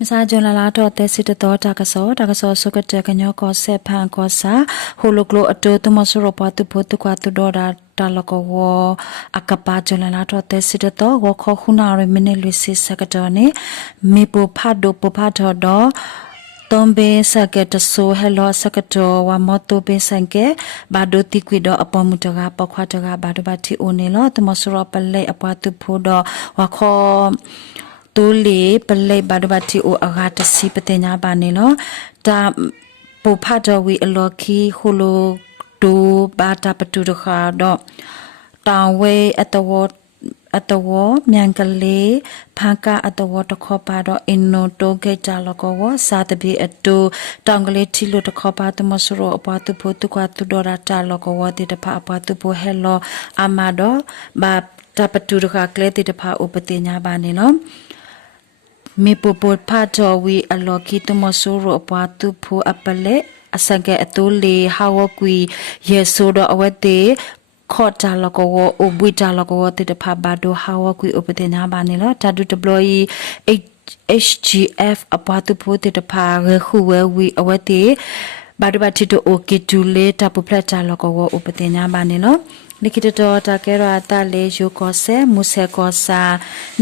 မစားကြလာလာတော့တဲ့စစ်တော်တာကစောစုကတဲ့ကညောကောဆက်ဖန်ကောစာဟိုလိုကလိုအတူတမဆရပတူဖို့တကွာတူတော့တာလကောအကပါကြလာလာတော့တဲ့စစ်တော်ဝခခုနာရမင်းလူစစ်စကတော်နေမေပဖတ်ဒိုပဖတ်တော့တုံးဘေးစကတဆိုဟဲလောစကတော်ဝမတုဘေးစံကဲဘာဒိုတိကွီတော့အပေါ်မူတကပခွားတကဘာဒဘာတီအိုနေလောတမဆရပလေအပွားတူဖို့တော့ဝခောတူလီပလေဘာဒဘတီအိုအဂါတစီပတင်ညာပါနေလောဒါပူဖတ်တော်ဝီအလော်ခီဟိုလိုဒိုဘာတာပတူတခါတော့တောင်ဝဲအတဝမြန်ကလေးဖန်ကအတဝတခောပါတော့အင်နိုတိုဂေတာလကောဝစာတပိအတူတောင်ကလေးထီလိုတခောပါတမဆရောအပွားသူဖို့သူကွာသူဒေါ်ရတာလကောဝတိတဖအပွားသူဖို့ဟဲလောအမတော့ဘာတာပတူတခါကလေးတိတဖဥပတိညာပါနေလောမေပပဖတ်တော်ဝီအလော်ကီတမဆူရပွားသူဖူအပလေအစကဲအတူလေဟာဝကွီယေဆိုဒအဝတေခေါ်တာလကောဝဘွီတာလကောတေတဖဘာဒိုဟာဝကွီဥပဒေနာဘာနေလောတာဒူတဘလီ HGF အပွားသူဖူတေတဖရခုဝဲဝီအဝတေဘာဒဘတီတိုအိုကီတူလေတပပလက်တာလကောဝဥပဒေနာဘာနေလောနိကိတတော်တာကဲရတာလေယိုကောဆေမုဆေကောစာ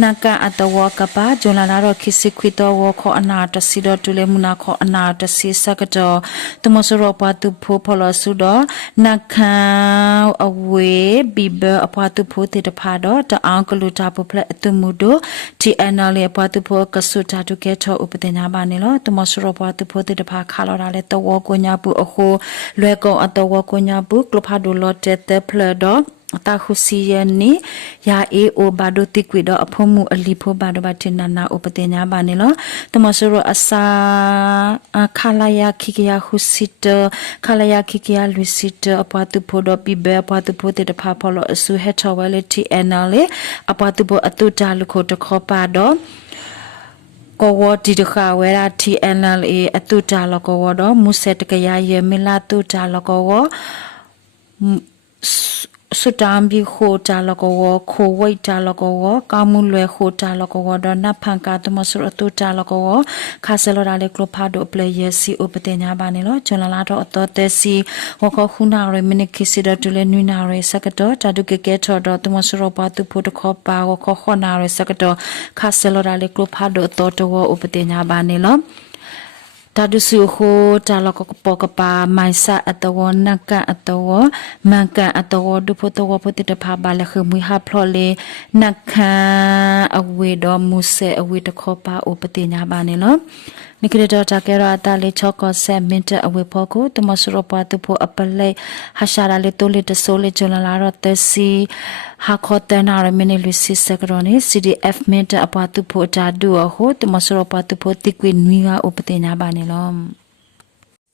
နကအတဝကပါဂျွန်လာနာရခိစိခွီတော်ဝခောအနာတစီတော်တူလေမနာခောအနာတစီစကတော်တမဆရပတုဖိုဖလဆုတော်နခန်အဝေဘီဘအပတုဖိုတေတဖာတော်တအောင်ကလူတာပပလက်အတမှုတို့ TNL လေပတုဖိုကဆုတာတုကဲထောဥပဒေညာပါနေလောတမဆရပတုဖိုတေတဖာခါလော်တာလေတဝကိုညာပုအခုလွဲကောအတဝကိုညာပုကလဖာဒိုလောတေတဖလတာခုစီယနီယာအေအိုဘာဒိုတိကွီဒအဖမှုအလီဖိုဘာဒဘတင်နာနာဥပတေညာပါနေလောတမဆရအစာခလာယာခိကယာခုစစ်တခလာယာခိကယာလူစစ်တအပတူဖိုဒပိဘေအပတူဖိုတေတဖာဖော်လို့အဆူဟက်ထော်ဝဲလတီအန်နယ်လေအပတူဖိုအတူတာလူခိုတခောပါတော့ကောဝတီတခါဝဲရာ TNLA အတူတာလကောဝတော့မုဆက်တကရယေမီလာတူတာလကောဝสุดามบีโคจาลกวโคไวจาลกวกามุลเวโคจาลกวดนับพังกาตมสุรตุจาลกวคาเซโลราเลกลพาโดเปลเยซีอุปเตญาบานิโลจนลาโตอตเตซีวคคุนาเรมินิคิซิดตุเลนุนาเรสกตจาดุเกเกทอดตมสุรปาตุพุทคปาวคขนาเรสกตคาเซโลราเลกลพาโดตตวอุปเตญาบานิโลตาดุสุโคจาลกปกปาไมซาอัตวนักกะอัตวมังกะอัตวดุพตวพุติตภาบาลคือมุหาพลอเลนักคาอเวดอมุเซอเวตคปาอุปติญาบานิโลนิกเรตตาเกราตาเลชอกเซมินตอเวพโกตมสรปาตุโพอปเลหาชาราเลโตเลตโซเลจลลารตซีหาคอตนาเรมินลุซิสกรอนิ CDF มินตอปาตุโพจาดูโหตมสรปาตุโพติกวินุยาอุปติญาบานิโล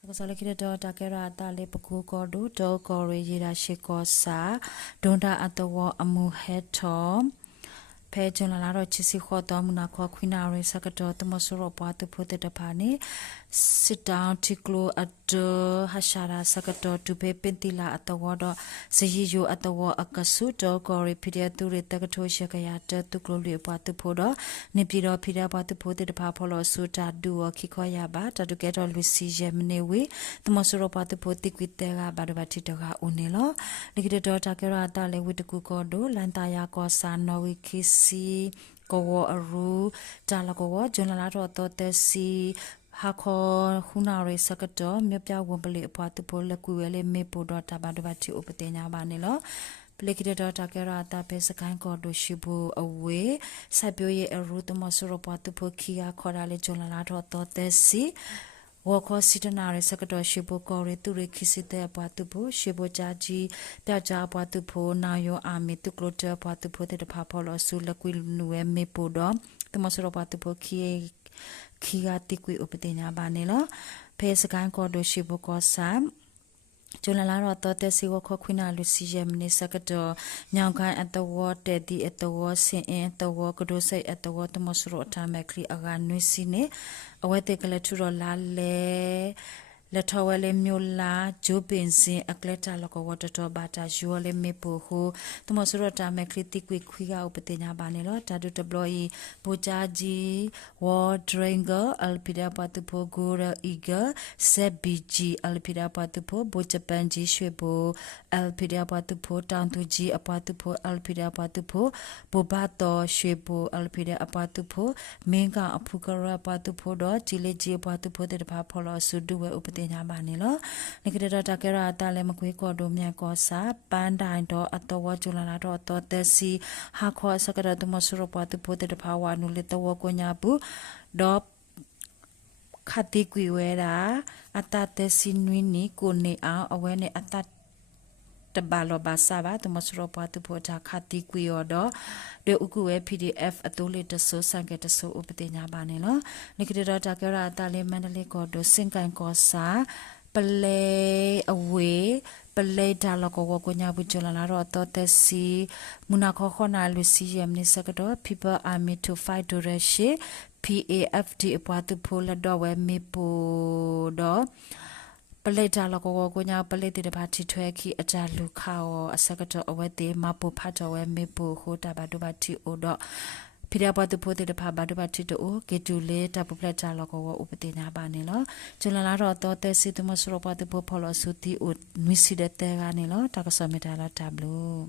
ก็สเลคิดดอตาเกราตาเลปกูกอดูดอกอเรยีราชิกอสาดอนดาอัตวอมูเฮทอဖဲဂျွန်လာတော့ချစ်စီခေါ်တော်မူနာခေါ်ခွိနာရဲစကတော့တမဆရပွားတဖို့တဲ့ဖာနေစစ်တောင်းတီကလိုအတဟာရှာရာစကတော့တူပေပင်တီလာအတော်တော့စရီယိုအတော်အကဆုတော့ကော်ရီဖီဒီယတူရတကထိုးရှကရတတူကလိုလေးပွားတဖို့တော့နေပြည်တော်ဖီဒီယပွားတဖို့တဲ့ဖာဖော်လို့ဆူတာဒူခိခေါ်ရပါတတူကဲတော့လူစီယမနေဝေတမဆရပွားတဖို့တိကွီတဲကဘာဒဘတီတကဦးနေလို့ဒီကတော်တာကရတာလေဝိတကူကောဒိုလန်တာယာကောဆာနော်ဝီခိစီကောဝအရူတာလကောဝဂျွန်လာတော့တော့တက်စီဟာခေါ်ခုနာရဲစကတော့မြပြဝံပလေအပွားတပိုလက်ကူဝဲလေမေပိုတော့တဘာဒဘချီဥပတေညာပါနေလို့ပလေကရတော့တကရတာပဲစကိုင်းကောဒိုရှိဘူးအဝေးဆက်ပြိုးရဲ့အရူတမဆရပွားတပိုခီယာခေါ်တာလေဂျွန်လာတော့တော့တက်စီဝါခေါ်စီတနာရဲစကတော့ရှိဘူးကောရဲသူရခိစစ်တဲ့အပွားတပိုရှိဘူးဂျာကြီးတကြအပွားတပိုနာယောအာမီတုကလိုတပွားတပိုတဲ့ဖာဖော်လို့ဆူလက်ကွေနူဝဲမေပိုတော့တမဆရပွားတပိုခီယာတိကွေဥပဒေညာပါနေလို့ဖဲစကိုင်းကောဒိုရှိဘူးကောဆမ်ကျူလာလာတော့တဲ့စီဝခခွိနာလူစီယမနေစကတော့ညောင်ခိုင်အတဝတဲ့ဒီအတဝစင်အတဝကဒိုစိအတဝတမဆရအထမက်ခရီအကနွေစီနေအဝဲတဲ့ကလထူရလာလေ လက်ထော်ဝဲလေမျိုးလာဂျိုပင်စင်အကလက်တာလကဝတ်တော်ဘာတာယူလေမေပိုဟိုတမစရတာမခရတိကွေခွေကဥပတင်ညာပါနေလို့တာဒုတဘလီပိုချာဂျီဝါဒရင်ဂါအလ်ပီဒါပတ်ဖိုဂိုရာအီဂါဆက်ဘီဂျီအလ်ပီဒါပတ်ဖိုဘိုချပန်ဂျီရွှေဘိုအလ်ပီဒါပတ်ဖိုတောင်တူဂျီအပတ်ဖိုအလ်ပီဒါပတ်ဖိုဘိုဘာတော်ရွှေဘိုအလ်ပီဒါအပတ်ဖိုမင်းကအဖူကရပတ်ဖိုတော့ဂျီလေဂျီပတ်ဖိုတဲ့ဘာဖော်လို့ဆုဒူဝဲဥပတင်ညာပါနေလို့နေကတဲ့တာကရတာလည်းမကွေးကော်တို့မြန်ကောစာပန်းတိုင်းတော့အတော်ဝကျူလာလာတော့တော်သက်စီဟာခေါ်စကရတမဆရပတ်ဖိုတဲ့ဘာဝနုလေတော့ကိုညာဘူးတော့ခတိကွေဝဲတာအတသက်စီနွီနီကိုနေအောင်အဝဲနဲ့အတတဘာလောဘာစာဘာတမစရပတ်ဖို့တာခတိကွေရတော့ဒေဥကူဝဲ PDF အတိုးလေးတဆိုးဆန်ကတဆိုးဥပဒေညာပါနေလို့နိကရတာကရတာလေးမန္တလေးကောဒိုစင်ကန်ကောစာပလေအဝေပလေဒါလကောကိုညာဘူးချလာလာတော့တော်သက်စီမူနာခေါခနာလူစီယမ်နိစကတော့ People Army to Fight Direction PAFD အပွားသူဖိုလတော့ဝဲမေပိုတော့ပလေတာလကောကိုညာပလေတေတပါတီထွဲခီအကြလူခါောအစကတော့အဝဲတေမပူဖတ်တော်ဝဲမေပိုဟိုတာဘာတို့ပါတီအိုတော့ဖိရပတ်ဖို့တဲ့ဖာဘာတို့ပါတီတိုကေတူလေတပပလက်တာလကောဥပဒေနာပါနေလို့ကျလာလာတော့တော်တဲ့စီတမစရပတ်ဖို့ဖော်လို့စုတီအိုနွီစီတဲ့တဲ့ကနေလို့တကဆမီတာလာတဘလို့